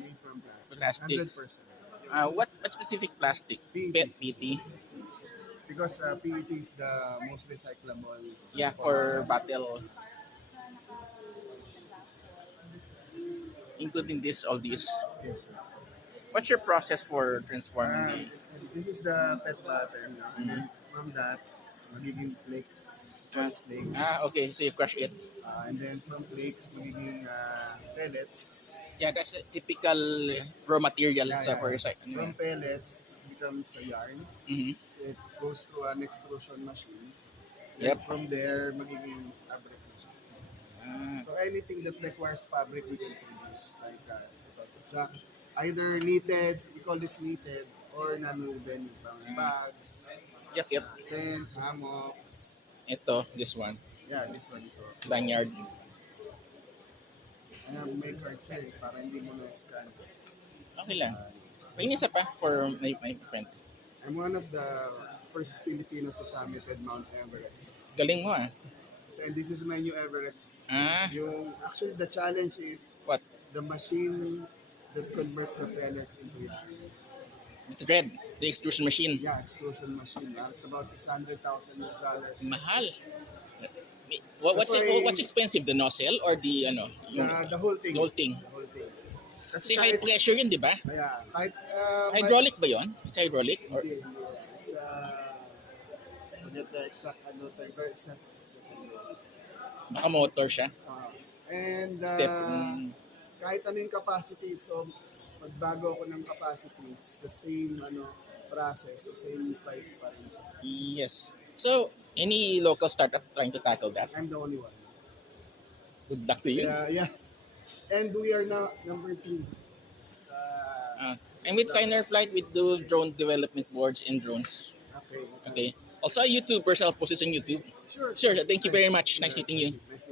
made from plastic. Plastic. 100%. What specific plastic? PET. PET. Because PET is the most recyclable. Yeah, form of for plastic. bottle, including this, all these. Yes. What's your process for transforming Uh, the? this is the PET bottle. No? And Mm. then from that, magiging flakes. Ah, Flakes. okay. So you crush it. And then from flakes, magiging pellets. Yeah, that's a typical raw material Yeah, sa yeah, for yeah. recycling. From pellets, it becomes a yarn. Mm-hmm. It goes through an extrusion machine. Then Yep. from there, magiging fabric na siya. Ah, So anything that requires fabric, we can produce. Like either knitted, we call this knitted, or non-woven, yung bags, yep. tents, hammocks. Ito, this one. Yeah, this one is also. Lanyard. I have my cards here para hindi mo na-scan. Okay lang. May isa pa for my friend. I'm one of the first Filipinos who summited Mount Everest. Galing mo ah. And this is my new Everest. Ah, Actually, the challenge is what? the machine that converts the pellets into yarn. The thread. The extrusion machine. Yeah, extrusion machine. It's about $600,000. Mahal. That's why- What's expensive? The nozzle or the ano? The whole thing. The whole thing. The whole thing. Kasi high pressure yun, di ba? Yeah, kahit, Hydraulic ba yun? It's hydraulic? Or Hindi. It's forget the exact term, but it's not hydraulic. baka motor siya? And Step. kahit ano yung capacity, so pagbago ako ng capacity, it's the same process, so same price pa rin siya. Yes. So, any local startup trying to tackle that? I'm the only one. Good luck to you. Yeah. And we are now number 2. And with Signer Flight, we do drone development boards and drones. Okay. Okay. Also, YouTubers, I'll post this on YouTube. Sure. Sure. Thank you very much. Nice meeting you. Nice meeting you.